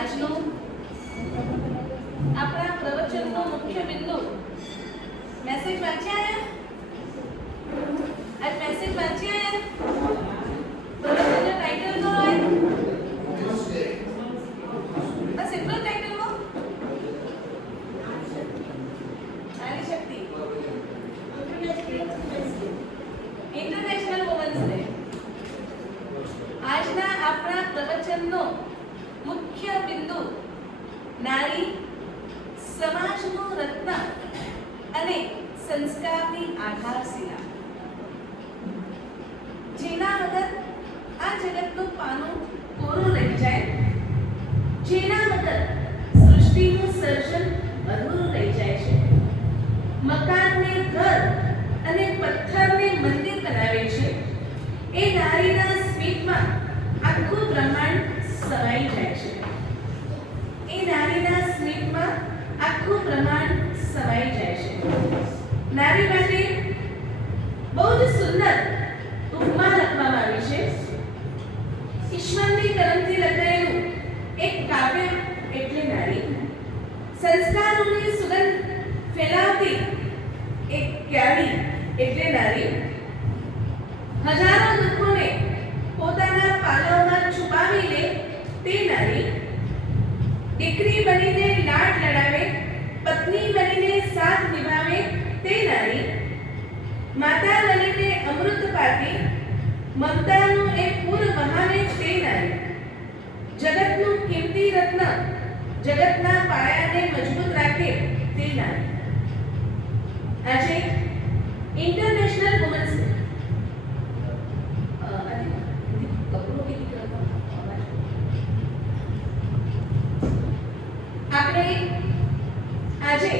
આજનું આપણા પ્રવચનનો મુખ્ય બિંદુ મેસેજ વાંચ્યા આજ મેસેજ વાંચ્યા પ્રવચનનું ટાઇટલ શું હોય બસ એટલું ટાઇટલ માં નારી શક્તિ ઇન્ટરનેશનલ વુમન્સ ડે આજના આપણા પ્રવચનનો મુખ્ય બિંદુ નારી સમાજનો રત્ન અને સંસ્કારની આધારશિલા જેના વગર આ જગતનું પાનું કોરું રહી જાય, જેના વગર સૃષ્ટિનું સર્જન અધૂરું રહી જાય છે. મકાનને ઘર અને પથ્થરને મંદિર બનાવે છે એ નારીના સ્મિતમાં આખું બ્રહ્માંડ સમાઈ જાય છે. એ નારીના સ્મિતમાં આખું બ્રહ્માંડ સમાઈ જાય છે. નારી માટે બહુ જ સુંદર ઉપમા લખવામાં આવી છે. ઈશ્વરની કલમથી લખાયેલું એક કાવ્ય એટલે નારી. સંસ્કારોની સુગંધ ફેલાવતી એક ક્યારી એટલે નારી. હજારો દુઃખોને પોતાના પાલવમાં છુપાવી લે તે નારી. દીકરી બનીને લાડ લડાવે, પત્ની બનીને સાથ નિભાવે તે નારી. માતા બનીને અમૃત પાતી, મમતાનું એ પૂર વહાવે તે નારી. જગતનું કિંમતી રત્ન જગતના પાયાને મજબૂત રાખે તે નારી. આજે ઇન્ટરનેશનલ વુમન્સ ડે આપણે આજે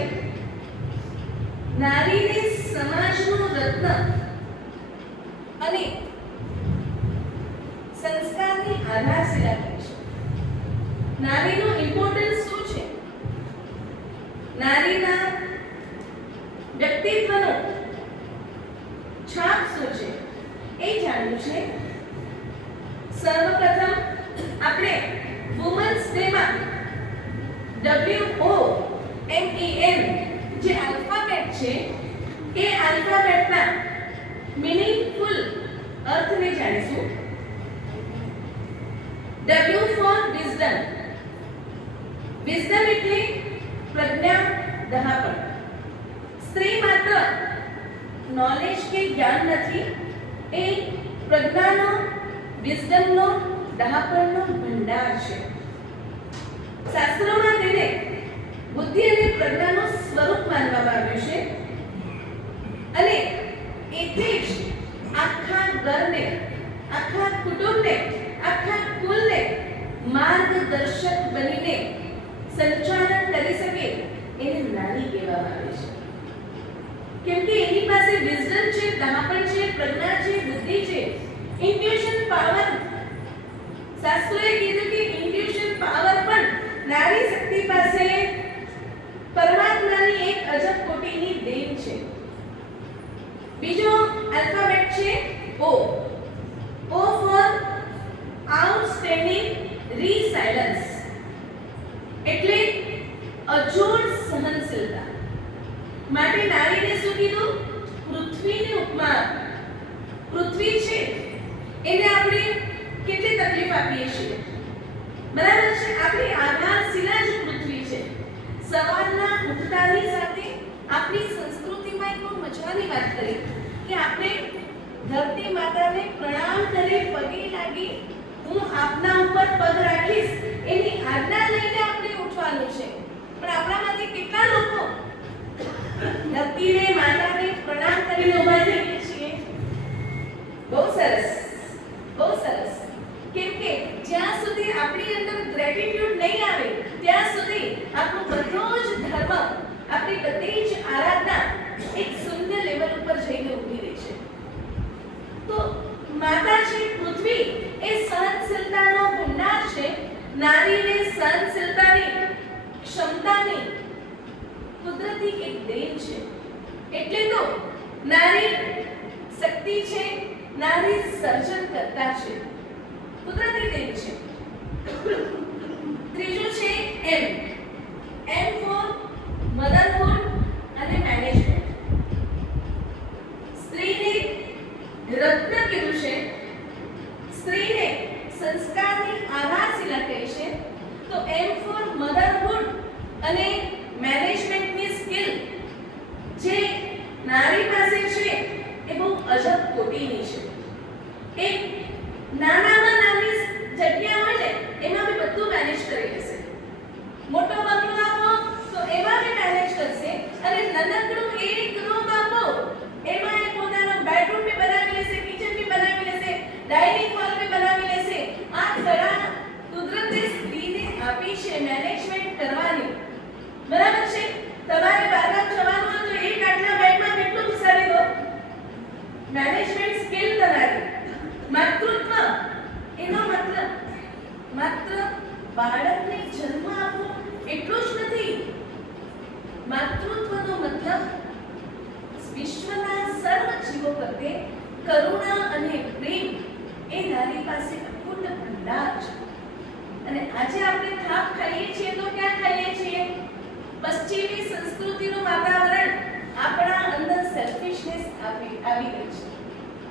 નારીને સમાજનું રત્ન અને સંસ્કારની આધારશિલા કહીશું. નારીનું ઇમ્પોર્ટન્સ શું છે, નારીના વ્યક્તિત્વનો છાપ શું છે એ જાણવું છે. સર્વપ્રથમ આપણે વુમન્સ ડેમાં WOMEN જે આલ્ફાબેટ છે એ આલ્ફાબેટના મીનિંગફુલ અર્થને જાણીશું. W four wisdom. વિઝડમ એટલે પ્રજ્ઞા, ડહાપણ. સ્ત્રી માત્ર નોલેજ કે જ્ઞાન નથી, એ પ્રજ્ઞાનો, વિઝડમનો, ડહાપણનો ભંડાર છે. શાસ્ત્રોમાં તેને બુદ્ધિ અને પ્રજ્ઞાનું સ્વરૂપ માનવામાં આવ્યું છે અને એટલે જ આખા ઘરને, આખા કુટુંબને, આખા કુલને માર્ગદર્શક બનીને સંચાલન કરી શકે એને નારી કહેવામાં આવે છે. કેમ કે એની પાસે વિઝડમ છે, ડહાપણ છે, પ્રજ્ઞા છે, બુદ્ધિ છે, ઇન્ટ્યુશન પાવર. શાસ્ત્રોએ કીધું કે ઇન્ટ્યુશન પાવર પણ નારી શક્તિ પાસે પરમાત્માની એક અજબ કોટીની દેન છે. બીજો આલ્ફાબેટ છે O. O ફોર આઉટસ્ટેન્ડિંગ રિસાઇલન્સ એટલે અજોડ સહનશીલતા. માટે નારીને શું કીધું? પૃથ્વીની ઉપમા. પૃથ્વી છે એને આપણે કેટલી તકલીફ આપીએ છીએ, બરાબર છે? આપણી આધારશિલા જ પૃથ્વી છે. સવારના ઉઠતાની સાથે આપણી સંસ્કૃતિમાં એક બહુ મજાની વાત કરી કે આપણે ધરતી માતાને પ્રણામ કરી, પગે લાગી, હું આપના ઉપર પગ રાખીશ એની આજ્ઞા લઈને આપણે ઉઠવાનું છે. પણ આપણામાંથી કેટલા લોકો ધરતીને, માતાને પ્રણામ કરીને ઊભા થઈએ છીએ? બહુ સરસ, બહુ સરસ. કેમ કે જ્યાં સુધી આપણી અંદર ગ્રેટિટ્યુડ નહીં આવે ત્યાં સુધી આપણો બધો જ ધર્મ, આપણી બધી જ આરાધના એક શૂન્ય લેવલ ઉપર જઈને ઊભી રહી છે. તો માતા છે પૃથ્વી એ સહનશીલતાનો ભંડાર છે. નારીને સહનશીલતાની ક્ષમતાની કુદરતી એક દેન છે. એટલે તો નારી શક્તિ છે, નારી સર્જન કરતા છે, કુદરતી દેન છે. ત્રીજું મેનેજમેન્ટ કરવાની. બરાબર છે? તમારે બહાર જવાનું હોય તો એક આટલા બેગમાં કેટલું વિચારી દો. મેનેજમેન્ટ સ્કિલ તમારી. માતૃત્વ એનો મતલબ માત્ર બાળકને જન્મ આપવો એટલું જ નથી. માતૃત્વનો મતલબ વિશ્વના સર્વ જીવો પ્રત્યે કરુણા અને પ્રેમ એ નારી પાસે અખૂટ ભંડાર છે. અને આજે આપણે થાપ ખાઈએ છીએ તો ક્યાં ખાઈએ છીએ? પશ્ચિમી સંસ્કૃતિનું વાતાવરણ આપણા અંદર સેલ્ફિશનેસ આવી ગઈ છે.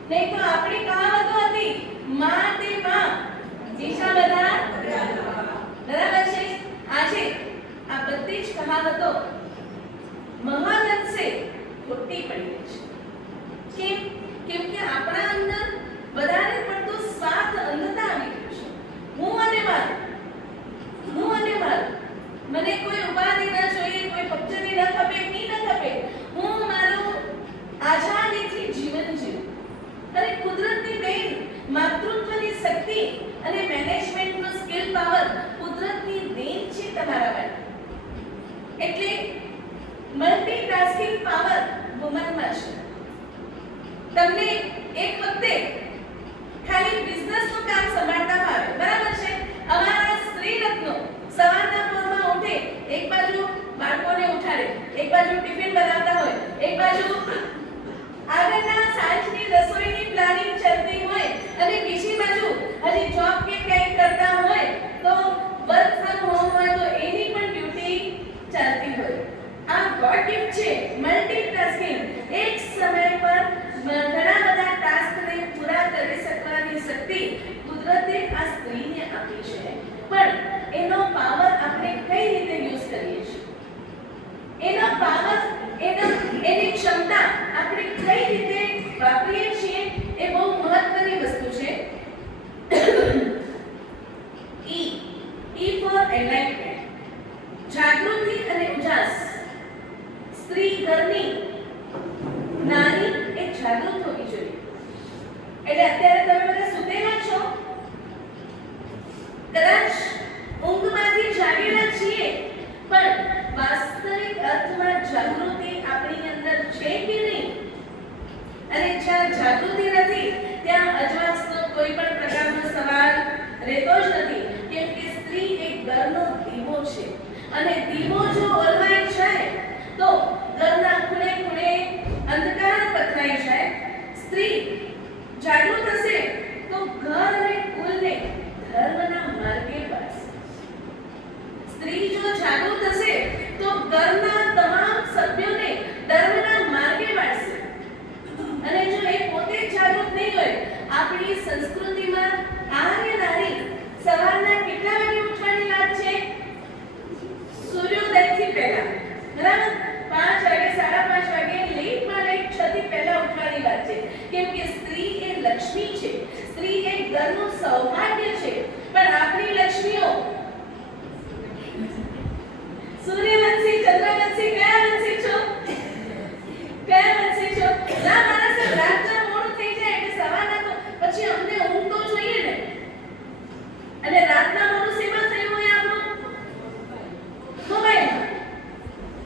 નહીં તો આપણી કહાવતો હતી માં તે માં બીજા બધા બરાબર છે. આજે આ બધી જ કહાવતો મહાન અંશે ખોટી પડી રહી છે. કેમ કે આપણા અંદર વધારે પડતો સ્વાર્થ અંધતા આવી ગયું છે. હું અને મારું, મને કોઈ ઉપાધિ ન જોઈએ, કોઈ પક્ષની ન ખપે, ની ન ખપે. હું મારું આઝાદીથી જીવન જીવું. અને કુદરતની દેન, માતૃત્વની શક્તિ અને મેનેજમેન્ટનો સ્કિલ પાવર કુદરતની દેન છે તમારા માટે. એટલે મલ્ટીટાસ્કિંગ પાવર વુમનમાં છે. તમને એક વખતે ખાલી બિઝનેસનું કામ સંભાળતા ફાવે. બરાબર છે? અમારા સ્ત્રી રત્નો સવારના પોરમાં ઉઠે, એક બાજુ બાળકોને ઉઠાડે, એક બાજુ ટિફિન બનાવતા હોય, એક બાજુ આગળના સાંજની રસોઈની પ્લાનિંગ ચાલતી હોય, અને બીજી બાજુ હજી જોબ કે કંઈક કરતા હોય તો વર્ક ફ્રોમ હોમ હોય તો એની પણ ડ્યુટી ચાલતી હોય. આ ગોડ ગિફ્ટ છે મલ્ટીટાસ્કિંગ. એક સમય પર ઘણા બધા ટાસ્કને પૂરા કરી શકવાની શક્તિ કુદરતે આ સ્ત્રીને આપી છે. પણ એનો પાવર આપણે કઈ રીતે યુઝ કરીએ છીએ? એનો પાવર, એની ક્ષમતા આપણે કઈ રીતે વાપરીએ છીએ એ બહુ મહત્વની વસ્તુ છે. ઈ ફોર એનલાઇટમેન્ટ, જાગૃતિ અને ઉજાસ. સ્ત્રી ઘરની નારી એ જાગૃત હોવી જોઈએ. એટલે અત્યારે તમે બધા સુતેલા છો, કદાચ ઊંઘમાંથી જાગેલા છીએ, પણ વાસ્તવિક અર્થમાં જાગૃતિ આપણી અંદર છે કે નહીં? અને જ્યાં જાગૃતિ નથી ત્યાં અજવાસનો કોઈ પણ પ્રકારનો સવાલ રહેતો જ નથી. કેમ કે સ્ત્રી એક ઘરનો દીવો છે, અને દીવો જો ઓલવાઈ જાય તો ઘરના ખૂણે ખૂણે અંધકાર પથરાઈ જાય. સ્ત્રી જાગૃત હશે તો ઘર અને કુલને ધર્મના માર્ગે વાળશે. સ્ત્રી જો જાગૃત હશે તો ઘરના તમામ સભ્યોને ધર્મના માર્ગે વાળશે. અને જો એ પોતે જાગૃત નહીં હોય, આપણી સંસ્કૃતિમાં આર્ય નારી સવારના કેટલા વાગે ઉઠવાની વાત છે? સૂર્યોદયથી પહેલા. બરાબર? 5 વાગે, 5:30 વાગે, લેટમાં લેટ 6 થી પહેલા ઉઠવાની વાત છે. કેમ કે સ્ત્રી એ લક્ષ્મી છે, સ્ત્રી એ ઘરનું સૌભાગ્ય છે. પણ આપણી લક્ષ્મીઓ સૂર્યવંશી, ચંદ્રવંશી, કયા વંશી છો? કયા વંશી છો? ના મારા સાહેબ, રાતના મોડું થઈ જાય એટલે સવારના તો પછી અમને ઊંઘ તો જોઈએ ને. અને રાતના મોડું સેવા થયું હોય આપણું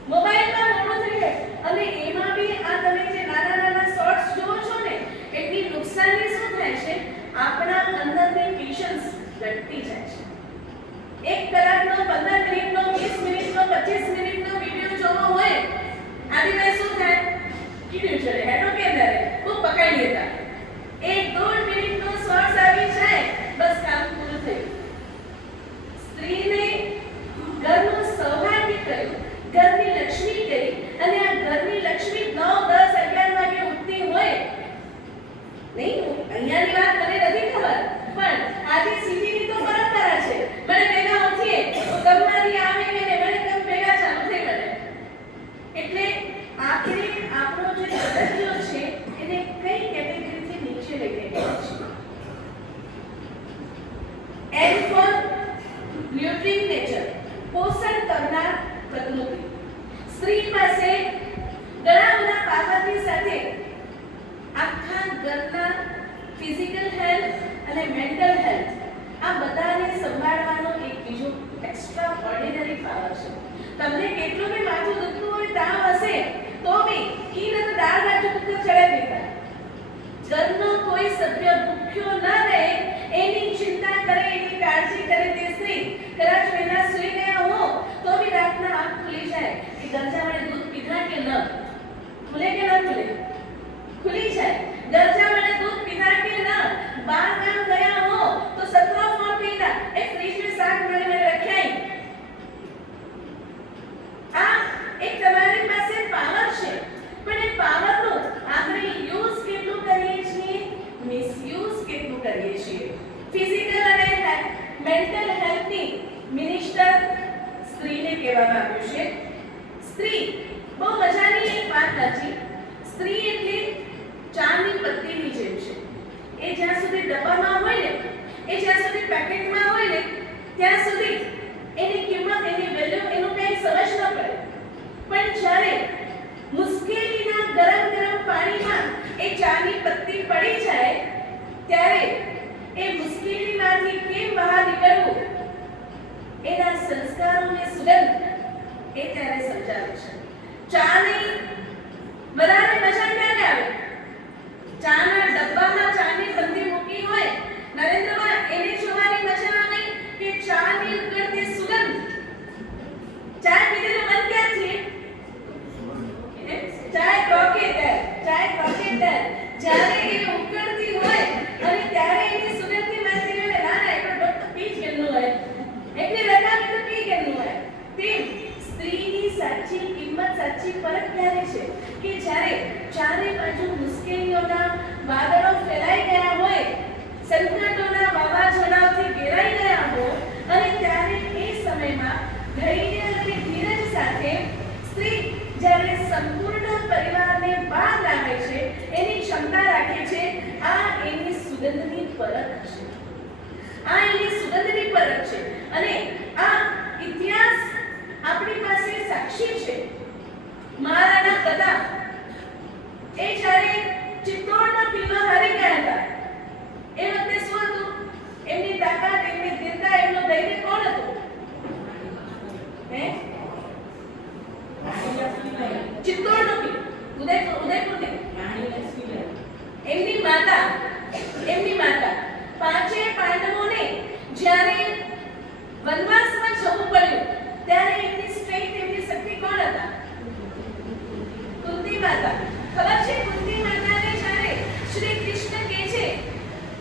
મોબાઈલમાં મોડું થઈ જાય. અને એમાં બી આ તમે જે નાના નાના શોર્ટ્સ જોવો છો ને, એટલી નુકસાની શું થાય છે? આપણા અંદરની પેશન્સ ઘટતી જાય છે. 1 કલાકનો, 15 મિનિટનો, 20 મિનિટનો, 25 મિનિટનો વિડિયો જોવો હોય, આદિવાય શું થાય? કીધું છે હેડો કે દરે હું પકડી લેતા. 1-1.5 મિનિટનો શોર્ટ્સ આવી જાય, બસ કામ પૂરું થયું. સ્ત્રીને ઘરનું સૌભાગ્ય કર્યું, ઘરની લક્ષ્મી કરી, અને આ ઘરની લક્ષ્મી 9, 10, 11 વાગે ઉઠતી હોય નહીં. અહીંયાની વાત મને નથી ખબર, પણ આજે સિટીની તો પરંપરા છે. મને ભેગા ઉઠીએ તો તમારી આવે ને મને કમ ભેગા ચાલુ થઈ બને. એટલે આપણે આપણો જે દરજ્જો છે એને કઈ કેટેગરીથી નીચે લઈ ગયા છે? એન ફોર ન્યુટ્રિંગ નેચર, પોષણ કરનાર પ્રકૃતિ. સ્ત્રી પાસે ઘણા બધા પાસાની સાથે આખા ઘરના ફિઝિકલ હેલ્થ અને મેન્ટલ હેલ્થ આ બધાને સંભાળવાનો એક બીજો એક્સ્ટ્રા ભૂખ્યો ન રહે એની ચિંતા કરે, એની કાળજી કરે તે સ્ત્રી કદાચ વહેલા સૂઈ ગયા હો તો બી રાતના આંખ ખુલી જાય કે ગરજા વડે દૂધ પીધા કે ન ખુલે કે ન ખુલે, ખુલી જાય. ગરજા વડે દૂધ પીધા કે ન, બહાર ગામ ગયા હો તો સત્રો ફોન પીધા એ ફ્રીજ में શાક મને રખ્યા. આ એક તમારી પાસે પાવર છે, પણ એ પાવરનો આપણે યુઝ કેટલું કરીએ છીએ, મિસયુઝ કેટલું કરીએ છીએ. ફિઝિકલ અને મેન્ટલ હેલ્થની મિનિસ્ટર સ્ત્રીને કહેવામાં આવ્યું છે. સ્ત્રી બહુ મજાની એક વાત હતી. સ્ત્રી એટલે ચાની પત્તીની જેમ છે. એ જ્યાં સુધી ડબ્બામાં હોય ને, એ જ્યાં સુધી પેકેટમાં હોય ને ત્યાં સુધી એની કિંમત, એની વેલ્યુ, એનું કંઈ સમજ ન પડે. પણ જ્યારે મુશ્કેલીના ગરમ ગરમ પાણીમાં એ ચાની પત્તી પડી જાય ત્યારે એ મુશ્કેલીમાંથી કેમ બહાર નીકળવું, એના સંસ્કારોની સુગંધ એ ત્યારે સમજાવે છે. ચાની બધાને મજા ક્યારે આવે? ચાના ડબ્બામાં ચાની પત્તી મૂકી હોય નરેન્દ્રમાં, એને જોવાની મજા આવે કે ચાની ઉકળતી સુગંધ. ચા પીધેલું મન ક્યાંથી? ચાય ક્રોકેટર, ચાય ક્રોકેટર જ્યારે એ ઉકળતી હોય અને ત્યારે એની સુગંધથી મનથી આવે ના ના એકવાર ડોક્ટર પી જ ગયેલું હોય, એટલી રકામી તો પી ગયેલું હોય. તેમ સ્ત્રીની સાચી કિંમત, સાચી પરખ ક્યારે છે કે જ્યારે ચારે બાજુ મુશ્કેલીઓના વાદળો ફેલાઈ ગયા હોય, સંકટોના વાવાઝોડાથી ઘેરાઈ ગયા હો અને ત્યારે એ સમયમાં ધૈર્ય અને ધીરજ સાથે સ્ત્રી જ્યારે સંપૂર્ણ પરિવારને બહાર લાવે છે, એની ક્ષમતા રાખે છે. આ એની સુગંધની પરખ છે, આ એની સુગંધની પરખ છે. અને આ ઇતિહાસ આપણી પાસે સાક્ષી છે. મહારાણા પ્રતાપ એ જ્યારે ચિત્તોડના કિલ્લો હારી ગયા હતા એ વખતે શું હતું? એમની તાકાત, એમની વીરતા, એમનું ધૈર્ય કોણ હતું? ચિત્તોડનો કિલ્લો, ઉદયપુર ને એમની માતા પાંચે પાંડવોને જ્યારે વનવાસમાં જવું પડ્યું ત્યારે એમની સ્ટ્રેન્થ, એમની શક્તિ કોણ હતા? કુંતી માતા. ખબર છે કુંતી માતાને જ્યારે શ્રી કૃષ્ણ કહે છે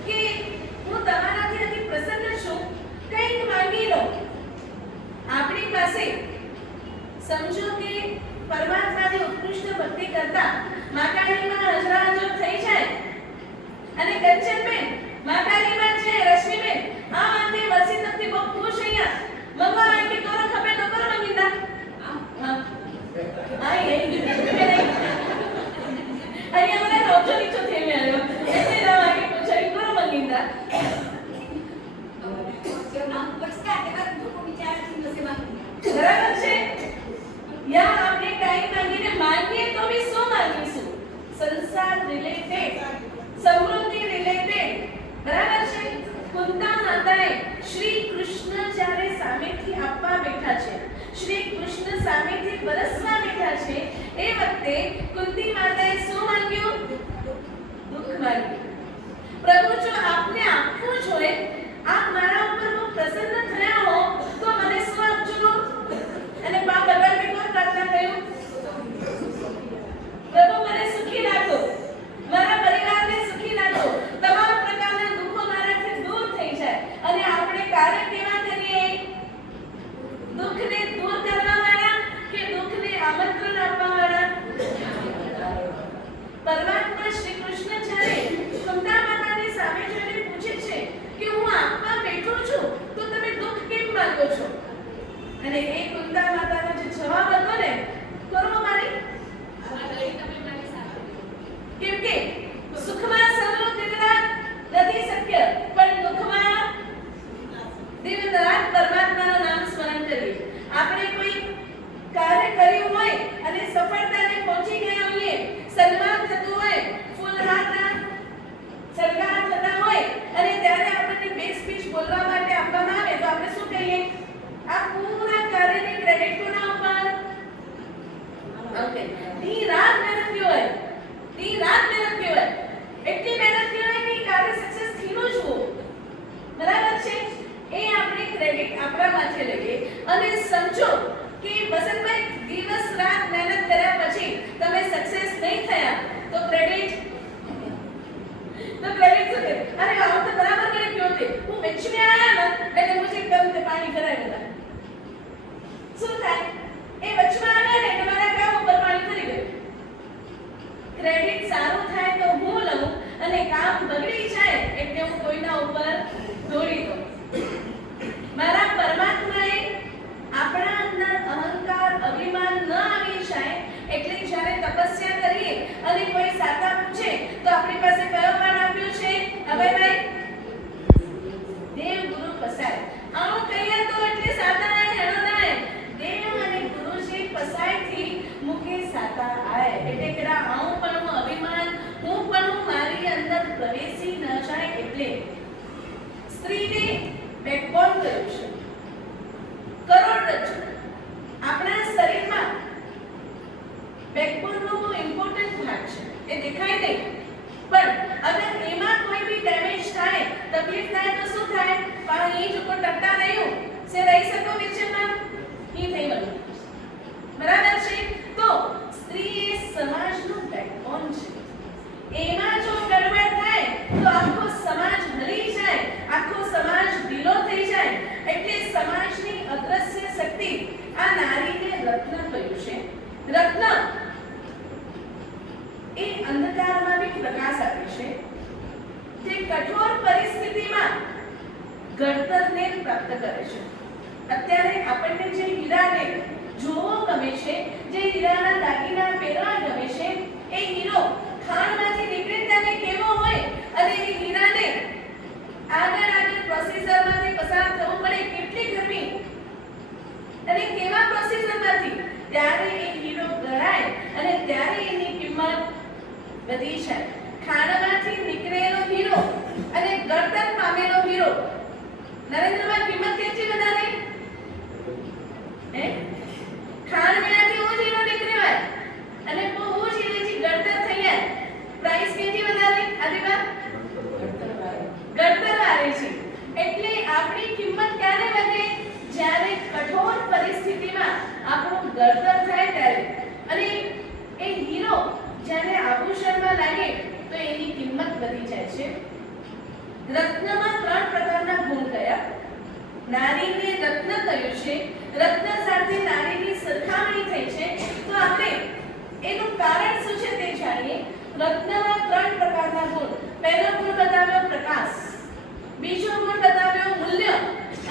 કે હું તમારાથી અતિ પ્રસન્ન છું, કંઈક માંગી લો. આપણી પાસે સમજો કે પરમાત્માની ઉત્કૃષ્ટ ભક્તિ કરતા માતાજીમાં હજરાજો થઈ જાય અને કંચનબેન માતાજીમાં છે રશ્મિબેન આ વાતે વસી તકતી બહુ ખુશ અહીંયા મમ્મા આ કે તોરો ખબે તો કરો મંગીતા આ એ અહીંયા મને રોજો નીચો થઈ આવ્યો એટલે ના કે પૂછાઈ કરો મંગીતા બરાબર છે. યા આપણે કઈ માંગીને માંગીએ તો બી શું માંગીશું? સંસાર રિલેટેડ, સમૃદ્ધિ રિલેટેડ. બરાબર છે. કુંતા માતાએ શ્રી કૃષ્ણ જ્યારે સામેથી આપવા બેઠા છે, શ્રી કૃષ્ણ સામેથી બરસવા બેઠા છે, એ વખતે કુંતી માતાએ શું માંગ્યું? દુઃખ માંગ્યું. પ્રભુ જો આપને આપવું જોઈએ, આપ મારા ઉપર બહુ પ્રસન્ન થયા હો તો મને શું આપજો? અને ભગવાનને કોણ પ્રાર્થના કર્યું? પ્રભુ મને સુખી રાખો, મારા પરિવારને સુખી રાખો, તમામ પ્રકારના દુઃખો મારાથી દૂર થઈ જાય. અને આપણે કાર્ય કેવા કરીએ? દુઃખને દૂર કરવા વાળા કે દુઃખને આમંત્રણ આપવા વાળા? પરમાત્મા શ્રી કૃષ્ણ જ્યારે કુંતા માતાની સામે જોઈને પૂછે છે કે હું આપવા બેઠો છું તો તમે દુઃખ કેમ માંગો છો? અને એ કુંતા માતાનો જે જવાબ હતો ને, કરો મારી કેમ કે સુખમાં સૌનો દિનરાત નથી શક્ય, પણ દુઃખમાં દિનરાત પરમાત્માનું નામ સ્મરણ કરીએ. આપણે કોઈ કાર્ય કર્યું હોય અને સફળતાને પહોંચી ગયા હોઈએ, સન્માન થતું હોય, ફૂલહારના સરકાર થતા હોય અને ત્યારે આપણને બે સ્પીચ બોલવા માટે આપવામાં આવે તો આપણે શું કહીએ? આ પૂરા કાર્યને ક્રેડિટ આપણા માથે લઈએ અને સમજો કે વસંતભાઈ દિવસ રાત મહેનત કર્યા પછી તમે સક્સેસ નહીં થયા તો ક્રેડિટ શું કરે? અરે આમ તો બરાબર મને ક્યો તે હું મેચ में आया ना એટલે મુझे कम से पानी कराए बता શું થાય? એ વચમાં આવ્યા ને તમારા કામ ઉપર પાણી ફરી ગયું. ક્રેડિટ સારું થાય તો હું લઉં અને કામ બગડી જાય એટલે હું કોઈના ઉપર દોડી દઉં. મારા પરમાત્માએ આપણા અંદર અહંકાર અભિમાન ન આવી જાય એટલે જ્યારે તપસ્યા કરીએ અને કોઈ સાતા પૂછે તો આપણી પાસે કયો માન આપ્યું છે? અભયભાઈ દેવ ગુરુ પસાય. આમ કહીએ તો એટલે સાતા હેણો નાય દેવ અને ગુરુજી પસાયથી મુખે સાતા આય એટલે કે આવું પણ અભિમાન હું પણ મારી અંદર પ્રવેશી ન જાય એટલે સ્ત્રીને બેકબોન કર્યું છે. કરોડરજ્જુ આપણા શરીરમાં બેકબોનનો બહુ ઇમ્પોર્ટન્ટ ભાગ છે. એ દેખાય નહીં પણ અગર એમાં કોઈ બી ડેમેજ થાય તકલીફ થાય તો શું થાય? પણ એ જ ઉપર ટકતા નહીં સે રહી શકો વિચમાં એ થઈ ગયું. બરાબર છે? તો સ્ત્રી એ સમાજનું બેકબોન છે. એમાં જો ગડબડ થાય તો આખો સમાજ હલી જાય, આખો સમાજ ઢીલો થઈ જાય. એટલે સમાજની અદ્રશ્ય શક્તિ આ નારીને રત્ન કહ્યું છે. રત્ન એ અંધકારમાં બી પ્રકાશ આપે છે, જે કઠોર પરિસ્થિતિમાં ઘડતરને પ્રાપ્ત કરે છે. અત્યારે આપણને જે હીરાને જોવો ગમે છે, જે હીરાના દાગીના પહેરવા ગમે છે, એ હીરો ખાણમાંથી નીકળે ત્યારે કેવો હોય અને એ હીરાને આગળ પ્રોસેસરમાંથી પસાર થવું પડે, કેટલી ગરમી અને કેવા પ્રોસેસરમાંથી, ત્યારે એ હીરો ગળાય અને ત્યારે એની કિંમત વધી જાય. ખાણમાંથી નીકળેલો હીરો અને ગળતર પામેલો હીરો, નરેન્દ્રભાઈ કિંમત કેટલી વધારે? હે? ખાણમાંથી ઓછો હીરો નીકળ્યો હોય અને બહુ જ હીરેથી ગળતર થઈ જાય, પ્રાઇસ કેટલી વધારે? આદિબા ગળતર વાળે છે. એટલે આપણી કિંમત ક્યારે વધે? જ્યારે કઠોર પરિસ્થિતિમાં આપણું ગળતર થાય ત્યારે. અને એ હીરો જ્યારે આભૂષણમાં લાગે તો એની કિંમત વધી જાય છે. રત્નમાં 3 પ્રકારના ગુણ કયા? નારીને રત્ન કહ્યું છે. રત્ન સાથે નારીની સરખામણી થઈ છે તો આપણે એનું કારણ શું છે તે જાણીએ. રત્નમાં 3 પ્રકારના ગુણ. પહેલો ગુણ બતાવ્યો પ્રકાશ, બીજો ગુણ બતાવ્યો મૂલ્ય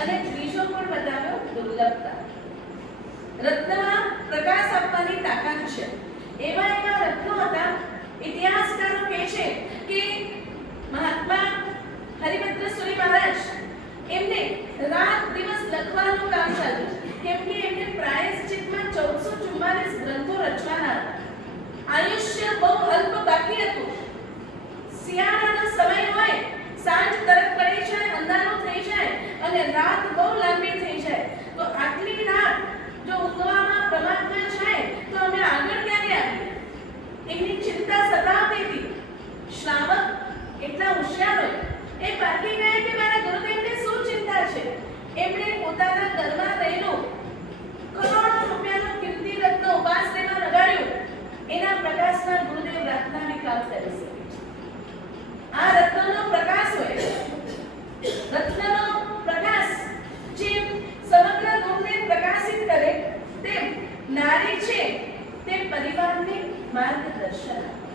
અને ત્રીજો ગુણ બતાવ્યો દુર્લભતા. રત્નમાં પ્રકાશ આપવાની તાકાત છે. એવા રત્નો હતા. ઇતિહાસકારો કહે છે કે મહાત્મા હરિભદ્ર સુરી મહારાજ એમને રાત દિવસ લખવાનું કામ ચાલ્યું, કેમ કે એમને પ્રાયશ્ચિતમાં 1444 ગ્રંથો રચવાના હતા. આયુષ્ય બહુ અલ્પ બાકી હતું. શિયાળાનો સમય હોય, સાંજ તરફ પડી જાય, અંધારું થઈ જાય અને રાત બહુ લાંબી થઈ જાય. તો આટલી રાત જો ઊંઘવામાં પ્રમાદમાં જાય તો અમે આગળ ક્યારે આવીએ? એમની ચિંતા સતાવતી હતી. શ્રાવક એટલા હોશિયાર હોય, એ પારખી ગયા કે મારા ગુરુદેવને શું ચિંતા છે. એમણે પોતાના ઘરમાં રહેલું કરોડો રૂપિયાનું કિંમતી રત્ન ઉપાસનેમાં લગાડ્યું. એના પ્રકાશમાં ગુરુદેવ રાતના વિકાસ કરી શકે. આ રત્નનો પ્રકાશ હોય. રત્નનો પ્રકાશ જેમ સમગ્ર રૂપને પ્રકાશિત કરે તેમ નારી છે તે પરિવારને માર્ગદર્શન આપે.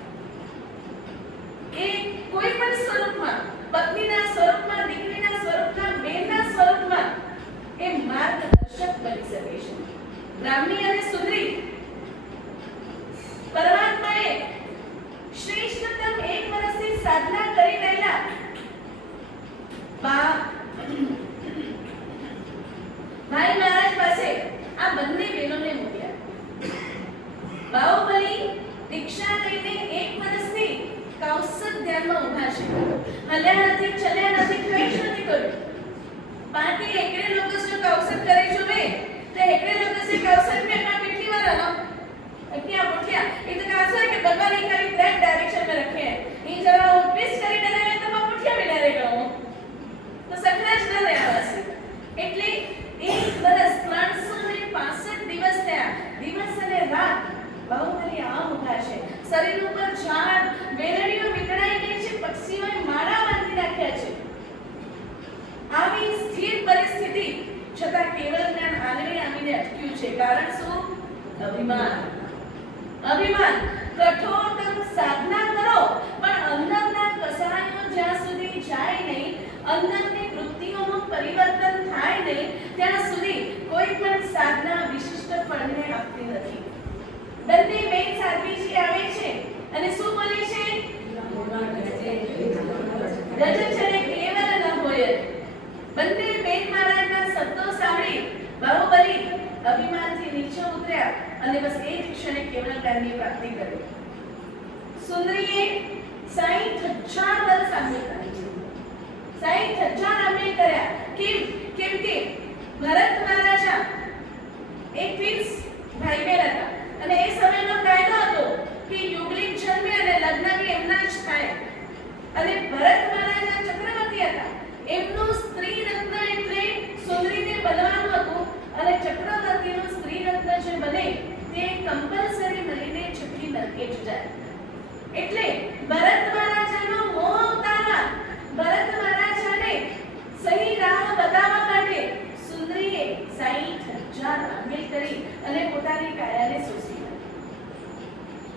એ કોઈ પણ સ્વરૂપમાં, પત્નીના સ્વરૂપમાં, દીકરીના સ્વરૂપમાં, બહેનના સ્વરૂપમાં એ માર્ગદર્શક બની શકે છે. બ્રાહ્મણી અને સુંદરી પરમાત્માએ શ્રેષ્ઠતમ 1 વર્ષથી સાધના કરી રહેલા ભાઈ મહારાજ પાસે આ બંને બહેનોને મોકલ્યા. બાહુબલી દીક્ષા લઈને 1 વર્ષથી કૌશલ ધ્યાનમાં ઊભા છે. હલ્યા નથી, ચલ્યા નથી, કંઈ જ નથી કર્યું. બાકી એકડે લોકો જો કૌશલ કરે જોવે તો એકડે લોકો સે કૌશલ में अपना કેટલી વાર આનો क्या मुठिया ये तो कैसा है कि भगवान ने खाली करेक्ट डायरेक्शन में रखे हैं. ये जरा वो ट्विस्ट કરી દે તો મુઠિયા બિના રે ગયો તો સખરાજ ન રહે આવાસી. એટલે છે. કારણ શું? અભિમાન. અભિમાન. કઠોરતમ સાધના કરો પણ અંદરના કસાયો જ્યાં સુધી જાય નહીં, અંદરની વૃત્તિઓનું પરિવર્તન થાય નહીં, ત્યાં સુધી કોઈ પણ સાધના વિશિષ્ટ ફળને આપતી નથી. બંને બેન સાધ્વીજી આવે છે અને શું બોલે છે? ગજન ચરે કેવલ ન હોય. બંને બેન મહારાજના શબ્દો સાંભળી બાહુબલી અભિમાનથી નીચે ઉતર્યા અને બસ એ જ ક્ષણે કેવલ જ્ઞાનની પ્રાપ્તિ કરી. સુંદરીએ 60,000 વર્ષ અમલ કર્યા. 60,000 અમલ કર્યા. કેમ કે ભરત મહારાજા એક ફિક્સ ભાઈ બહેન હતા અને એ સમયનો કાયદો હતો કે યુગલિક જન્મે અને લગ્ન બી એમના જ થાય. અને ભરત મહારાજા ચક્રવર્તી હતા. એમનું સ્ત્રી રત્ન એટલે સુંદરીને બનવાનું હતું અને ચક્રવર્તીનું સ્ત્રી રત્ન જે બને તે કમ્પલસરી મળીને છઠ્ઠી નરકે જ જાય. એટલે ભરત મહારાજાનો મોહ ઉતારવા, ભરત મહારાજાને સહી રાહ બતાવવા માટે સુંદરીએ 60,000 અમલ કરી અને પોતાની કાયાને શોષી લીધી.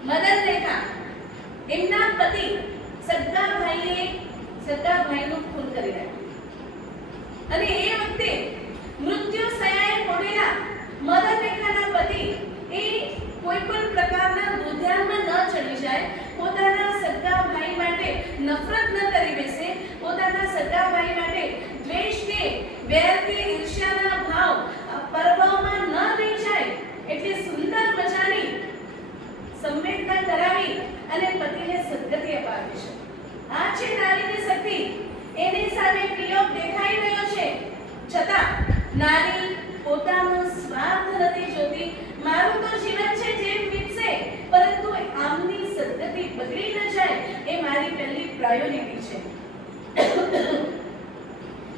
મદન રેખા એમના પતિ સગા ભાઈનું ખૂન કરી નાખ્યું અને એ વખતે મૃત્યુ શય્યાએ પડેલા મદન રેખાના પતિ એ કોઈ પણ પ્રકારના દુર્ધ્યાનમાં ન ચડી જાય, પોતાના સગા ભાઈ માટે નફરત ન કરી બેસે, પોતાના સગા ભાઈ માટે દ્વેષ કે વેર કે ઈર્ષ્યાના ભાવ પરભાવમાં ન રહી જાય એટલે સુંદર મજાની સંવેદના કરાવી અને પતિને સદગતિ અપાવી છે. આ છે નારીની શક્તિ. એની સામે પ્રયોગ દેખાઈ રહ્યો છે છતાં નારી પોતાનો સ્વાર્થ નથી જોતી. મારું તો જીવન છે જેમ વીતશે પરંતુ આમની સદગતિ બગડી ન જાય એ મારી પહેલી પ્રાયોરિટી છે.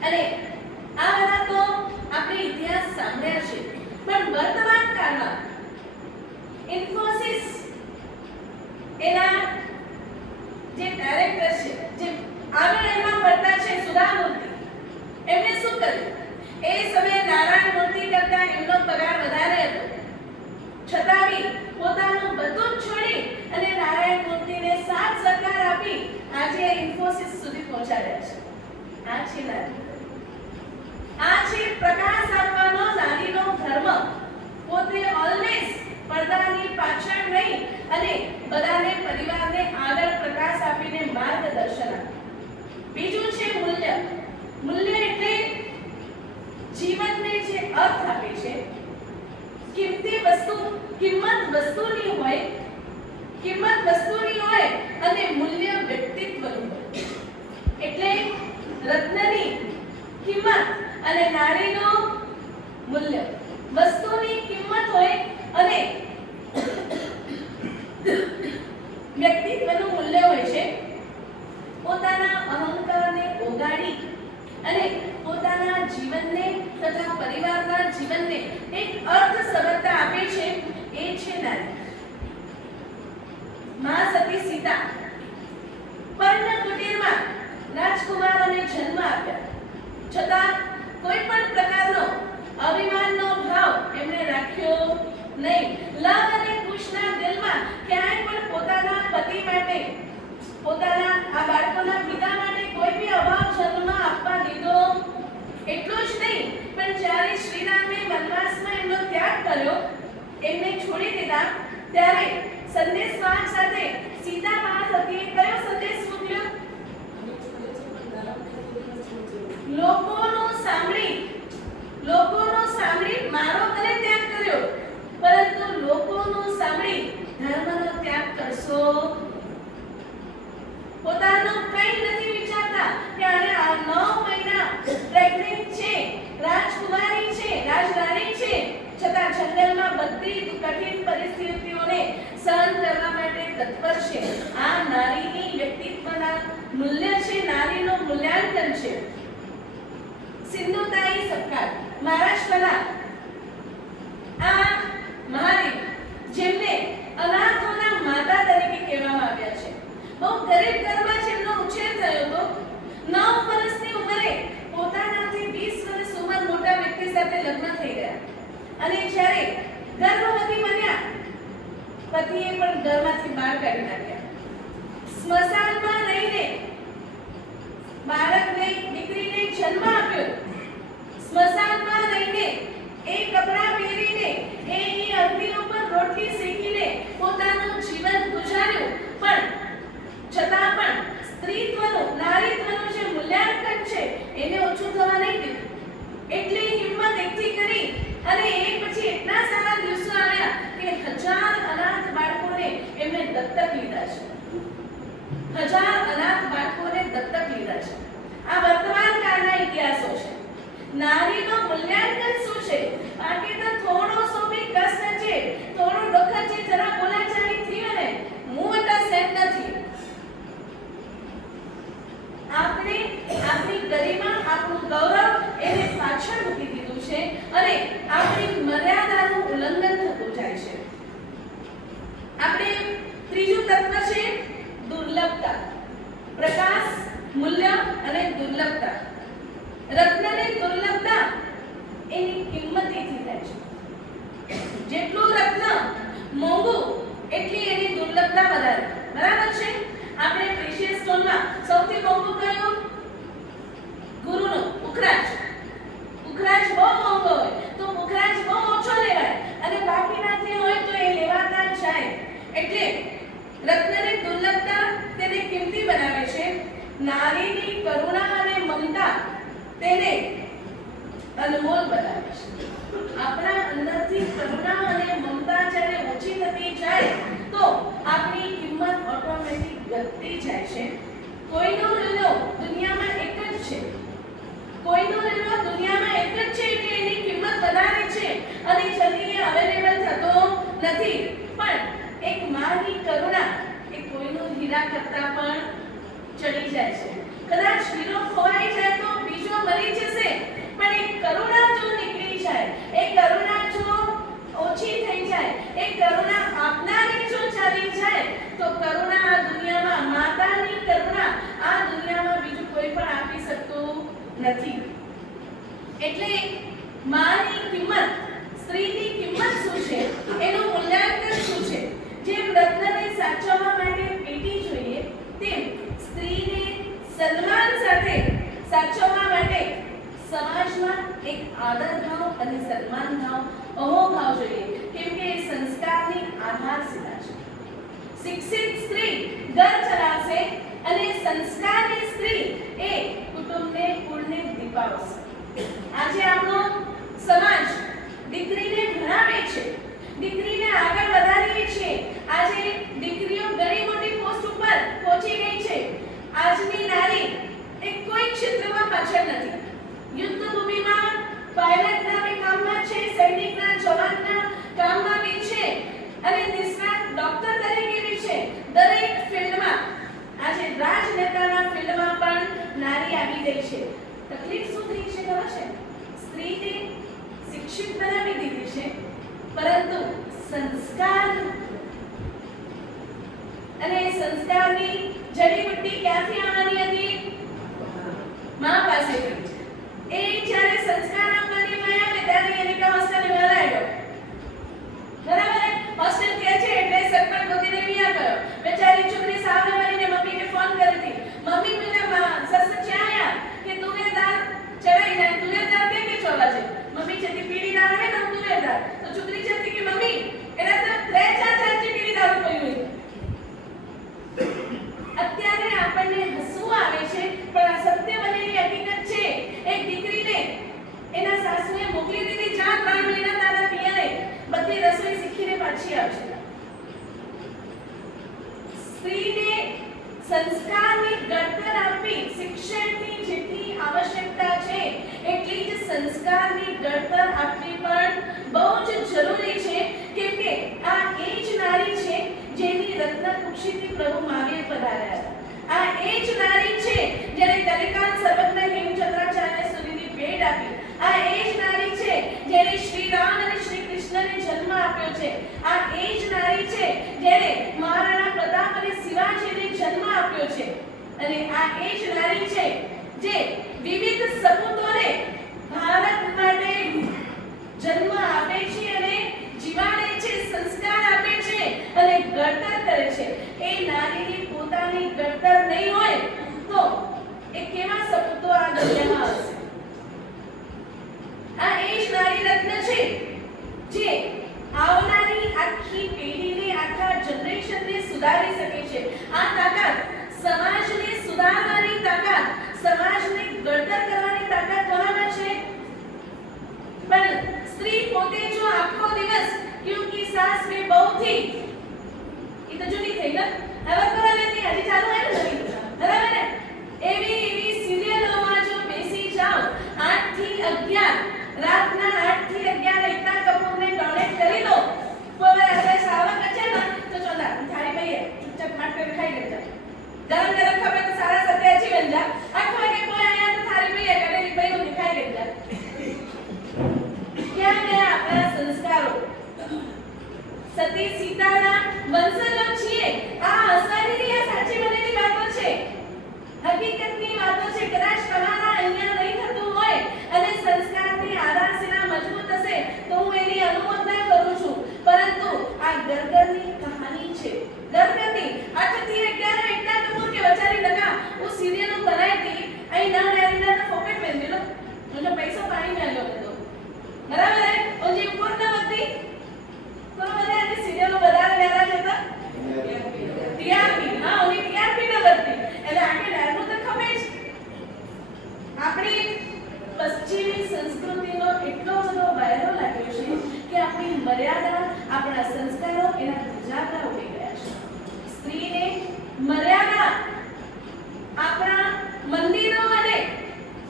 અને આ બધા તો આપણે ઇતિહાસ સાંભળ્યા છે પણ વર્તમાન કાળમાં ઇન્ફોસિસ એના જે ડાયરેક્ટર છે, જે આગળ એમાં પડતા છે સુધામૂર્તિ, એમણે શું કર્યું? એ સમયે નારાયણ મૂર્તિ કરતા એમનો પગાર વધારે હતો છતાં બી પોતાનું બધું જ છોડી અને નારાયણ મૂર્તિને સાથ સહકાર આપી આજે ઇન્ફોસિસ સુધી પહોંચાડ્યા છે. આ છે નારી. આ છે પ્રકાશ આપવાનો નારીનો ધર્મ. પોતે ઓલવેઝ પડદાની પાછળ રહી અને બધાને પરિવારને આગળ પ્રકાશ આપીને માર્ગદર્શન આપે. બીજું છે મૂલ્ય. મૂલ્ય એટલે જીવનને જે અર્થ આપે છે. કિંમત વસ્તુની હોય અને મૂલ્ય વ્યક્તિત્વનું હોય. એટલે રત્નની કિંમત અને નારીનું મૂલ્ય. વસ્તુની કિંમત હોય અને વ્યક્તિત્વનું મૂલ્ય હોય છે. પોતાના અહંકારને ઓગાળી અને પોતાના જીવનને તથા પરિવારના જીવનને એક અર્થસભરતા આપે છે એ છે નારી. મા સતી સીતા પર્ણ કુટીરમાં રાજકુમારોને જન્મ આપ્યા છતાં કોઈ પણ પ્રકારનો અભિમાનનો ભાવ એમણે રાખ્યો નહીં. લવ અને કુશના દિલમાં ક્યાંય પણ પોતાના પતિ માટે, પોતાના આ બાળકોના પિતા માટે કોઈ બી અભાવ જન્મ આપવા દીધો. એટલું જ નહીં પણ જ્યારે શ્રીરામે વનવાસમાં એમનો ત્યાગ કર્યો, એમને છોડી દીધા, ત્યારે સંદેશવાહક સાથે સીતા મા સતીએ કયો સંદેશ મોકલ્યો? લોકોનો સાંભળી મારો ભલે ત્યાગ કર્યો પરંતુ લોકોનો સાંભળી ધર્મનો ત્યાગ કરશો. પોતાનું કંઈ નથી વિચારતા કે આને 9 મહિના પ્રેગ્નન્ટ છે, રાજકુમારી છે, રાજરાણી છે, છતાં જંગલમાં બધી કઠિન પરિસ્થિતિઓને સહન કરવા માટે તત્પર છે. આ નારીની વ્યક્તિત્વના મૂલ્ય છે, નારીનું મૂલ્યાંકન છે. સિંધુતાઈ સપકાળ મહારાષ્ટ્રના આ મહાદેવ, જેમને અનાથોના માતા તરીકે કહેવામાં આવ્યા છે. બહુ ગરીબ ઘરમાં જેમનો ઉછેર થયો હતો. 9 વર્ષની ઉંમરે પોતાનાથી 20 વર્ષ ઉંમર મોટા વ્યક્તિ સાથે લગ્ન થઈ ગયા અને જ્યારે પતિએ પણ ઘરમાંથી બહાર કાઢી નાખ્યા. સ્મશાનમાં રહીને બાળકને દીકરીને જન્મ આપ્યો. સ્મશાનમાં રહીને એ કપડાં પહેરીને એ અગ્નિ ઉપર રોટલી શેકીને પોતાનું જીવન ગુજાર્યું. પણ છતાં પણ સ્ત્રીત્વનું નારીત્વનું જે મૂલ્યાંકન છે એને ઓછું થવા નહીં દીધું. એટલી હિંમત એકઠી કરી અને એ પછી એટલા સારા દિવસો આવ્યા કે 1000 અનાથ બાળકોને એમને દત્તક લીધા છે. 1000 અનાથ બાળકોને દત્તક લીધા છે. આ વર્તમાન કાળના ઇતિહાસો છે. નારીનું મૂલ્યાંકન શું છે? બાકી તો થોડો સો બી કષ્ટ છે, થોડું દુઃખ છે, જરા બોલાચાલી થયું ને મોટા સેટ નથી. આપણે આપણી ગરિમા, આપણું ગૌરવ એને પાછળ મૂકી દીધું છે અને આપણી મર્યાદાનું ઉલ્લંઘન થતું જાય છે. આપણે ત્રીજું તત્વ છે દુર્લભતા. પ્રકાશ, મૂલ્ય અને દુર્લભતા. રત્નની દુર્લભતા એની કિંમતીથી થાય છે. જેટલું રત્ન મોંઘું એટલી એની દુર્લભતા વધારે. બરાબર છે? આપણે પ્રેશિયસ સ્ટોનમાં સૌથી મોંઘું કયું? ગુરુનો પુખરાજ. પુખરાજ બહુ મોંઘો હોય તો પુખરાજ બહુ ઓછો લેવાય અને બાકીના જે હોય તો એ લેવાતા જાય. એટલે રત્નની દુર્લભતા તેને કિંમતી બનાવે છે. નારીની કરુણા અને મમતા તેને અનમોલ બનાવે છે. આપણા અંદરથી કરુણા અને મમતા જ્યારે ઓછી થતી જાય તો આપણી કિંમત ઓટોમેટિક ઘટતી જાય છે. કોઈનો લીલો દુનિયામાં એક જ છે. કોઈનો લીલો દુનિયામાં એક જ છે એટલે એની કિંમત વધારે છે અને જલ્દી અવેલેબલ થતો નથી. પણ એક માની કરુણા એ કોઈનો હીરા કરતા પણ ચડી જાય છે. કદાચ હીરો ખોવાઈ જાય તો બીજો મરી જશે, પણ એક કરુણા જો નીકળી જાય, એક કરુણા જો ઓછી થઈ જાય, એક કરુણા આપનારી જો ચાલી જાય તો કરુણા આ દુનિયામાં, માતાની કરુણા આ દુનિયામાં બીજું કોઈ પણ આપી શકતું નથી. એટલે માની કિંમત, સ્ત્રીની કિંમત શું છે, એનું મૂલ્યાંકન શું છે? જેમ રત્નને સાચવવા માટે પેટી જોઈએ તેમ સ્ત્રીને સન્માન સાથે સાચવવા માટે સમાજમાં એક આદર ભાવ અને સન્માન ભાવ, અહોભાવ જોઈએ. કેમ કે એ સંસ્કારની આધારશિલા છે. શિક્ષિત સ્ત્રી ઘર ચલાવશે અને સંસ્કારની સ્ત્રી એ કુટુંબને, કુળને દીપાવશે. આજે આપણો સમાજ દીકરીને ભણાવે છે, દીકરીને આગળ વધારીએ છીએ. આજે દીકરીઓ ઘણી મોટી પોસ્ટ ઉપર પહોંચી ગઈ છે. આજની નારી એ કોઈ ક્ષેત્રમાં પાછળ નથી. યુદ્ધ ભૂમિમાં પાયલટના કામમાં છે, સૈનિકના જવાનના કામમાં બી છે અને નિષ્ણાત ડોક્ટર તરીકે બી છે. દરેક ફિલ્ડમાં આજે રાજનેતાના ફિલ્ડમાં પણ નારી આવી ગઈ છે. તકલીફ શું થઈ છે ખબર છે? સ્ત્રીને શિક્ષિત બનાવી દીધી છે, પરંતુ સંસ્કાર અને સંસ્કારની જડીબુટ્ટી ક્યાંથી આવવાની હતી? માં પાસેથી. એ જ્યારે સંસ્કાર આપવાની માં આવે ત્યારે એને કે હોસ્ટેલ ભરાયો. બરાબર? હોસ્ટેલ કે છે એટલે સરપંચ ગોતીને વિયા કર્યો. બેચારી છોકરી સામે મળીને મમ્મીને ફોન કરી હતી. મમ્મી મને સસચ આયા કે તુવેદાર ચડાઈ જાય. તુવેદાર કે ચોવા છે. મમ્મી છેતી પીડી દાળ આવે ને તુવેદાર. તો છોકરી છેતી કે મમ્મી એના તો 3-4 ચામચી પીડી દાળ પડી. અત્યારે આપણને હસવું આવે છે, પણ આ સત્ય બનેલી હકીકત છે. એક દીકરીને એના સાસુએ મોકલી દીધી, 4-5 મહિના તારા પિયરે બધી રસોઈ શીખીને પાછી આવશે. સ્ત્રીને સંસ્કારની ઘડતર આપવી શિક્ષણની જેટલી આવશ્યકતા છે એટલી જ સંસ્કારની ઘડતર આપવી પણ બહુ જ જરૂરી છે. કેમ કે આ એ જ નારી છે જેની રત્નકુક્ષીથી પ્રભુ મહાવીર પધાર્યા હતા. આ એ જ નારી છે જેને કલિકાલ સર્વજ્ઞ હેમચંદ્રાચાર્ય સુધીની ભેટ આપી. આ એ જ નારી છે જેને શ્રી રામ અને શ્રી કૃષ્ણને જન્મ આપ્યો છે. આ એ જ નારી છે જેને મહારાણા પ્રતાપ અને શિવાજીને જન્મ આપ્યો છે. અને આ એ જ નારી છે જે વિવિધ સપૂતોને ભારત માટે જન્મ આપે છે અને જીવાડે છે, સંસ્કાર આપે છે અને स्त्री પોતે જો આખો દિવસ ક્યોંકि સાસ में बहू थी ઈ તો જૂની થઈ ને હવે કોરા લેતી હજી ચાલુ હે ને નવી બરાબર ને એવી સિરિયલોમાં જો બેસી જાઓ 8 થી 11 રાતના 8 થી 11 એકતા કપૂરને ડોનેટ કરી દો કોઈ આપણે સાવક છે ને તો ચોલા થાળી પઈએ ચૂપચાપ માટ पे ખાઈ લેતા ગરમ ગરમ ખબર તો સારા સત્યાચી બન જા 8 વાગે કોઈ આયા તો થાળી પઈએ કડેલી પઈ હું ખાઈ લેતા ક્યાં ગયા આપણા સંસ્કારો સતી સીતાના વંશજો છીએ આ હસવાની આ સાચી બનેલી વાતો છે હકીકતની વાતો છે કદાચ તમારા અહીંયા નહીં થતું હોય અને સંસ્કારની આધારશિલા મજબૂત હશે તો હું એની અનુમોદના કરું છું પરંતુ આ ગરગરની કહાની છે ગરગરની 8 થી 11 એકતા કપૂર કે બચારી લગા वो सीरियल बनाई थी आई ना डायरेक्टर तो पॉकेट में दे लो मुझे पैसा पानी में लो दो बराबर है और जी ऊपर ना मती तो मैंने आज सीरियल बता रहे मेरा जता टीआरपी हां उन्हें टीआरपी ना बदती એટલે આકે ડાયરેક્ટ તો ખબર છે આપણી પશ્ચિમી સંસ્કૃતિનો એટલો બધો વાયરો લાગ્યો છે કે આપણી મર્યાદા આપણા સંસ્કારો એના ધજાગરા ઉડી ગયા છે સ્ત્રીને મર્યાદા આપણા મંદિરો અને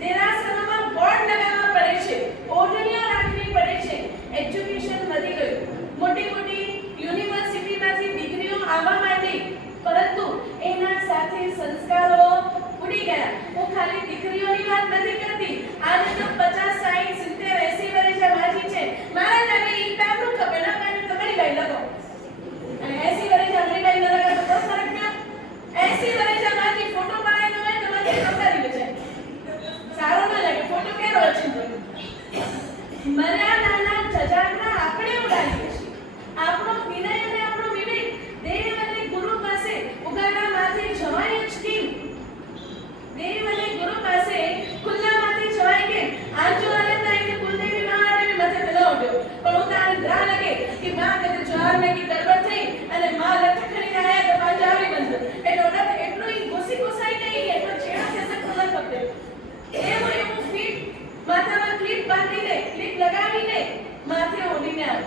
દેરાસરોમાં બોર્ડ લગાવવા પડે છે ઓઢણીઓ રાખવી પડે છે એજ્યુકેશન વધી ગયું મોટી મોટી યુનિવર્સિટીમાંથી ડિગ્રીઓ આવવા માંડી પરંતુ એના સાથે સંસ્કારો ઉડી ગયા હું ખાલી દીકરીઓની વાત નથી કરતી આજે તો 50 60 70 80 વર્ષના માજી છે મારા જાને ઈ તારું ખબર ના કાને તમારી ભાઈ લગો અને 80 વર્ષના મારી ભાઈ લગા તો ફરક ના 80 વર્ષના માજી ફોટો બનાવીને હોય તમારી ખબરી છે સારો ના લાગે ફોટો કેરો છે મર્યાદાના જજાગરા આપણે ઉડાડીએ છીએ આપણો વિનય અને આપણો વિવેક દેવ અને ગુરુ પાસે ઉગાડા માથે જવાય જ કેમ દેવ અને ગુરુ પાસે ખુલ્લા માથે જવાય કેમ આજો આલે તાઈને કુલદેવી મહાદેવી માથે પેલો ઉડ્યો પણ ઉતાર ધ્યાન લાગે કે માં કદે જવાર ને કી ગડબડ થઈ અને માં લટખડીને આયા તો પાંજાવી બંધ એટલે ઓડા એટલું ઈ ઘોસી ઘોસાઈ ગઈ એટલો છેડા થશે ખુલ્લા પકડે એવું ફીટ માથામાં ક્લિપ બાંધીને ક્લિપ લગાવીને માથે ઓઢીને આવે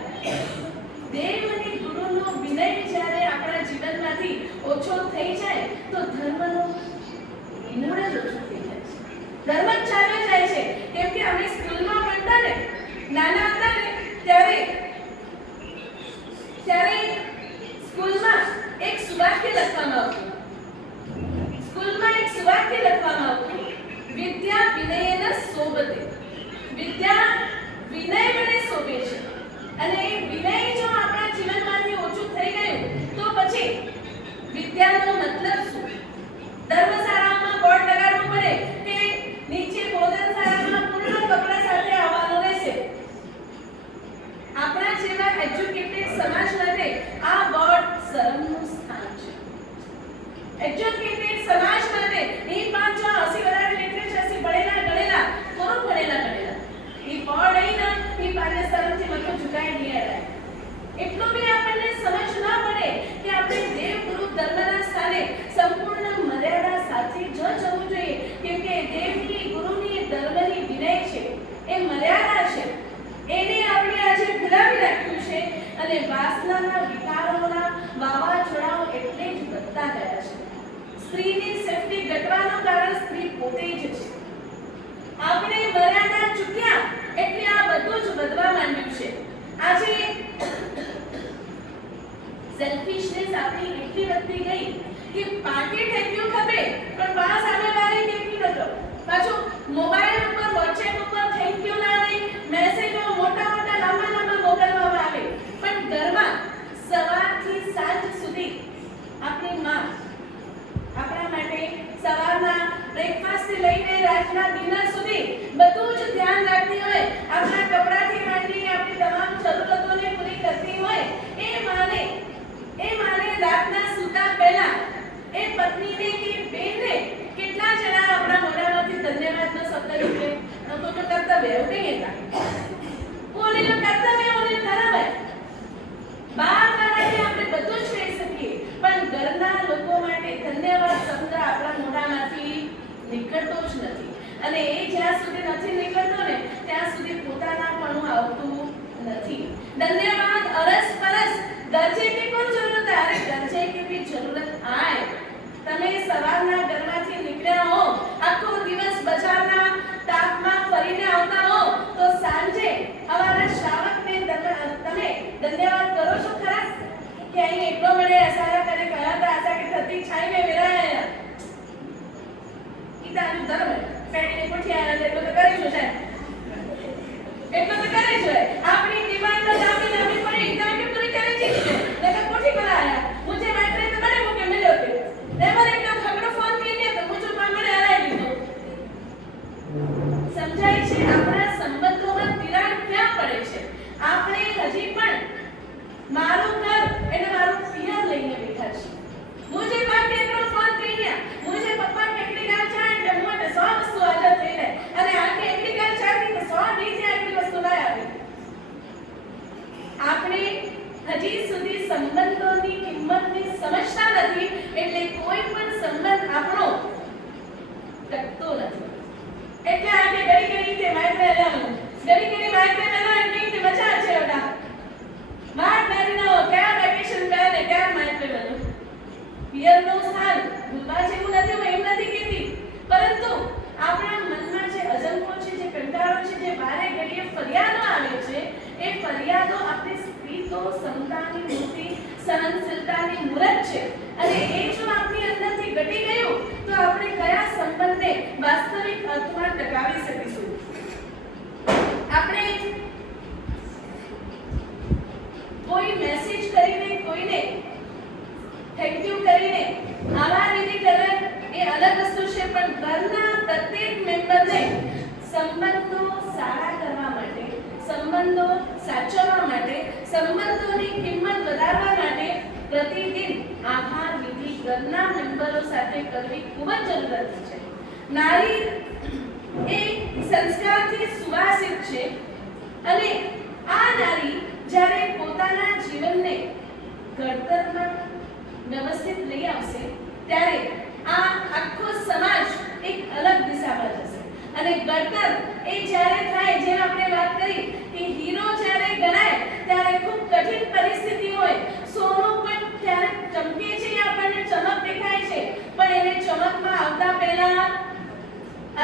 દેવ અને ગુરુનો વિનય જ્યારે આપણા જીવનમાંથી ઓછો થઈ જાય તો ધર્મનો મૂળ જ ઓછો થઈ જાય છે ધર્મ જ ચાલ્યો જાય છે કેમ કે અમે સ્કૂલમાં ભણતા ને નાના હતા ને ત્યારે સ્કૂલમાં એક સુવાક્ય લખવામાં આવતું સ્કૂલમાં એક સુવાક્ય લખવામાં આવતું વિદ્યા વિનયેન શોભતે વિદ્યા વિનય મને શોભે છે અને એ વિનય જો આપણા જીવનમાંથી ઓછું થઈ ગયું તો પછી વિદ્યાનો મતલબ શું ધર્મશાળામાં બોર્ડ લગાડવું પડે કે નીચે ભોજનશાળામાં પૂર્ણ કપડા સાથે આવવાનું રહેશે આપણા જેવા એજ્યુકેટેડ સમાજ માટે આ બોર્ડ શરમનું સ્થાન છે એજ્યુકેટેડ સમાજ માટે એ 5 80 વરાળ લિટરેચર થી ભણેલા ગણેલા થોડું ભણેલા એ બોર્ડ આઈના એ પાને શરમથી મથું ઝુકાઈ નહીં રહે એટલું બી આપણને સમજ ના પડે કે આપણે દેવ ગુરુ ધર્મના સ્થાને સંપૂર્ણ મર્યાદા સાથે જ જવું જોઈએ કેમ કે દેવની ગુરુની ધર્મની વિનય છે એ મર્યાદા છે એને આપણે આજે ભૂલાવી રાખ્યું છે અને વાસનાના વિકારોના વાવાઝોડાઓ એટલે જ વધતા ગયા છે સ્ત્રીની સેફટી ઘટવાનું કારણ સ્ત્રી પોતે જ છે આપણે મર્યાદા ચૂક્યા એટલે આ બધું જ વધવા માંડ્યું છે આજે સેલ્ફિશનેસ આપણી એટલી વધતી ગઈ કે પાકે ઠેક્યું ખપે પણ બા સામે વાળી ઠેક્યું નતો પાછું મોબાઈલ ઉપર WhatsApp ઉપર થેન્ક યુ ના રે મેસેજો મોટા મોટા લાંબા લાંબા મોકલવામાં આવે પણ ઘરમાં સવારથી સાંજ સુધી આપણી માં આપણા માટે સવારના બ્રેકફાસ્ટ થી લઈને રાતના ડિનર સુધી બધું જ ધ્યાન રાખતી હોય આપણા કપડાથી માંડીને આપણી તમામ જરૂરતોને પૂરી કરતી હોય એ માને રાતના સૂતા પહેલા એ પત્નીને કે બેનને કેટલા જણા આપણા મોઢામાંથી ધન્યવાદનો શબ્દ નીકળે તો કર્તવ્ય એવું કહીએ તા ઓને કર્તવ્ય ઓને ધર્મ બહાર વાળાને આપણે બધું જ કહી શકીએ પણ ઘરના લોકો માટે ધન્યવાદ શબ્દ આપણા મોઢામાંથી નીકળતો જ નથી અને એ જ્યાં સુધી નથી નીકળતો ને ત્યાં સુધી પોતાનાપણું આવતું धन्यवाद अरस परस दर्जे की कोण જરૂરત है अरे दर्जे की भी જરૂરત आए તમે સવારના ઘરમાંથી નીકળ્યા હો આખો દિવસ બજારના તાપમાં ફરીને આવતા હો તો સાંજે અમારા શ્રાવકને તમે ધન્યવાદ કરો છો ખરા કે અહીં એટલો મળે અસારા કરે કયા તા આશા કે થતી છાઈ મે વિરાયા ઈતાનું ધર્મ પેટીને પૂઠી આવ્યા છે એટલો તો કરીશું સાહેબ એટલો તો કરે છે આપણી ડિમાન્ડ તો લાંબી લાંબી પડી ઈતા કે પૂરી કરે છે લેકિન પૂઠી કરાયા મુझे माय फ्रेंड तो बड़े मुके मिले थे नेवर एक खगड़ो फोन किए तो मुझे पामड़े हराई દીધો સમજાય છે આપણા સંબંધોમાં તિરાડ ક્યાં પડે છે આપણે હજી પણ મારું ઘર એટલે મારું પિયર લઈને બેઠા છે મુझे બાપ કેટલો ફોન કર્યા મુझे પપ્પા કેટલી ગાલ ચા એટલે મોટે 100 વસ્તુ હાજર થઈ રહે અને આકે એટલી ગાલ ચાતી તો 100 નીચે આટલી વસ્તુ ના આવી આપણે હજી સુધી સંબંધોની કિંમતને સમજતા નથી એટલે કોઈ પણ સંબંધ આપણો ટકતો નથી એટલે આકે ઘડી ઘડી તે માઈક્રે લેવાનું ઘડી ઘડી માઈક્રે લેવાનું એટલે તે મજા છે ઓડા વાત મારી ના ક્યાં વેકેશન કરે ને ક્યાં માઈક્રે લેવાનું પિયરનો સ્થાન ભૂલવા જેવું નથી હું એમ નથી કહેતી પરંતુ આપણા મનમાં જે અજંપો છે જે કંટાળો છે જે બારે ઘડીએ ફરિયાદો આવે છે એ ફરિયાદો આપણી સ્ત્રી તો સમતાની મૂર્તિ સહનશીલતાની મૂરત છે અને એ જો આપણી અંદરથી ઘટી ગયું તો આપણે કયા સંબંધને વાસ્તવિક અર્થમાં ટકાવી શકીશું આપણે કોઈ મેસેજ કરીને કોઈને થેન્ક યુ કરીને આભાર વિધિ કરે એ અલગ વસ્તુ છે પણ ઘરના પ્રત્યેક મેમ્બરને સંબંધો સારા કરવા માટે સંબંધો સાચવવા માટે સંબંધોની કિંમત વધારવા માટે પ્રતિદિન આભાર વિધિ ઘરના મેમ્બરો સાથે કરવી ખૂબ જ જરૂરી છે નારી એ સંસ્કારથી સુવાસિત છે અને આ નારી જ્યારે પોતાના જીવનને ઘડતરમાં વ્યવસ્થિત લઈ આવશે ત્યારે આ આખો સમાજ એક અલગ દિશામાં જશે અને ઘડતર એ જ્યારે થાય જેમ આપણે વાત કરી કે હીરો જ્યારે ગણાય ત્યારે ખૂબ કઠિન પરિસ્થિતિ હોય સોનું પણ ત્યારે ચમકે છે આપણને ચમક દેખાય છે પણ એને ચમકમાં આવતા પહેલા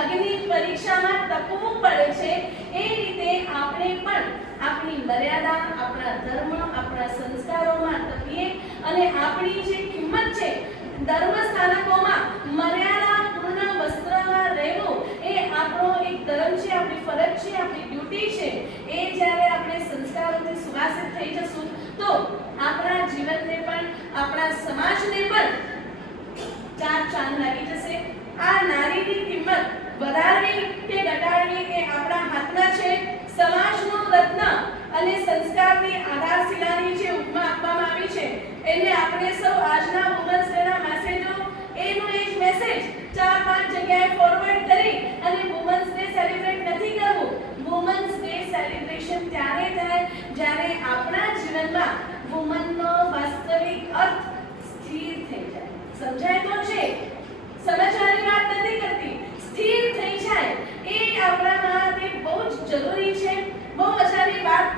અગ્નિ પરીક્ષામાં તપવું પડે છે એ રીતે આપણે પણ આપણી મર્યાદા આપણા ધર્મ આપણા સંસ્કારોમાં તપીએ અને આપણી જે કિંમત છે ધર્મ સ્થાનકોમાં મર્યાદાપૂર્ણ વસ્ત્રમાં રહેવું એ આપણો એક ધર્મ છે આપણી ફરજ છે આપણી ડ્યુટી છે એ જ્યારે આપણે સંસ્કારોથી સુવાસિત થઈ જશું તો આપણા જીવનને પણ આપણા સમાજને પણ ચાર ચાંદ લાગી જશે આ નારીની કિંમત વધારવી કે ઘટાડવી એ આપણા હાથમાં છે સમાજનું રત્ન અને સંસ્કારની આધારશિલાની જે ઉપમા આપવામાં આવી છે એને આપણે સૌ આજના વુમન્સ ડેના મેસેજો એનો એ જ મેસેજ 4-5 જગ્યાએ ફોરવર્ડ કરી અને વુમન્સ ડે સેલિબ્રેટ નથી કરવું વુમન્સ ડે સેલિબ્રેશન ત્યારે થાય જ્યારે આપણા જીવનમાં વુમનનો વાસ્તવિક અર્થ સ્થિર થઈ જાય સમજાય તો છે સમજવાની વાત નથી કરતી સ્થિર થઈ જાય એ આપણા માટે બહુ જ જરૂરી છે બહુ મજાની વાત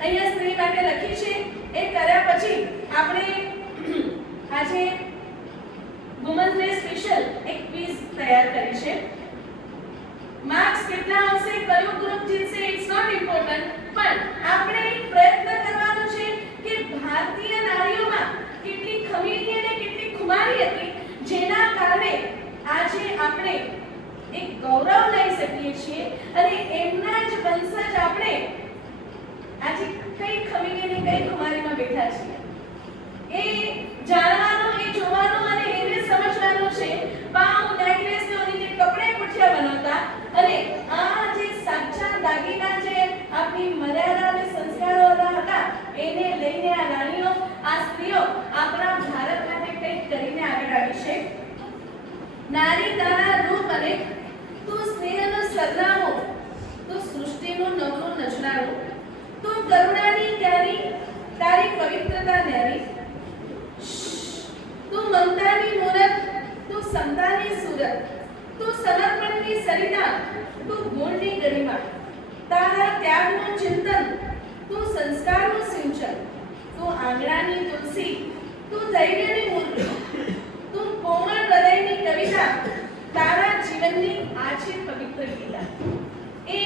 અહીંયા સ્ત્રી માટે લખી છે એ કર્યા પછી આપણે આજે વુમન્સ ડે સ્પેશિયલ એક ક્વિઝ તૈયાર કરી છે માર્ક્સ કેટલા આવશે કયો ગ્રુપ જીતશે ઇટ્સ નોટ ઇમ્પોર્ટન્ટ પણ આપણે પ્રયત્ન કરવાનો છે કે ભારતીય નારીઓમાં કેટલી ખમીરી અને કેટલી ખુમારી હતી જેના કારણે આજે આપણે એક ગૌરવ લઈ શકીએ છીએ અને એમના જ વંશજ આપણે આજે કઈ ખમીરી અને કઈ ખુમારીમાં બેઠા છીએ એ જાણવાનું એ જોવાનું અને એને સમજવાનું છે પાઉ નેકલેસ ને ઓની જે કપડે પુઠિયા બનાવતા અને આ જે સાચા દાગીના જે આપણી મર્યાદા અને સંસ્કારોના હતા એને લઈને આ રાણીઓ આ સ્ત્રીઓ આપણા ભારત માટે કંઈક કરીને આગળ આવી છે નારી તારા રૂપ અને તું સ્નેહનો સરનામો તું સૃષ્ટિનું નવનું નજરાણું તું કરુણાની ક્યારી તારી પવિત્રતા ન્યારી તું મમતાની મૂરત તું સમતાની સુરત તું સમર્પણની સરિતા તું ગુણની ગરિમા તારા ત્યાગનું ચિંતન તું આંગણાની તુલસી, તું ધૈર્યની મૂર્તિ, તું કોમળ હૃદયની કવિતા, તારા જીવનની આ છે પવિત્ર ગીતા. એ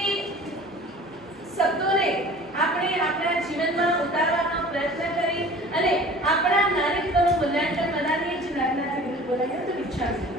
શબ્દોને આપણે આપણા જીવનમાં ઉતારવાનો પ્રયત્ન કરી અને આપણા નારીત્વનું મૂલ્યાંકન બનાવીએ જ નાગનાથી બોલાવીએ તો વિચારવું.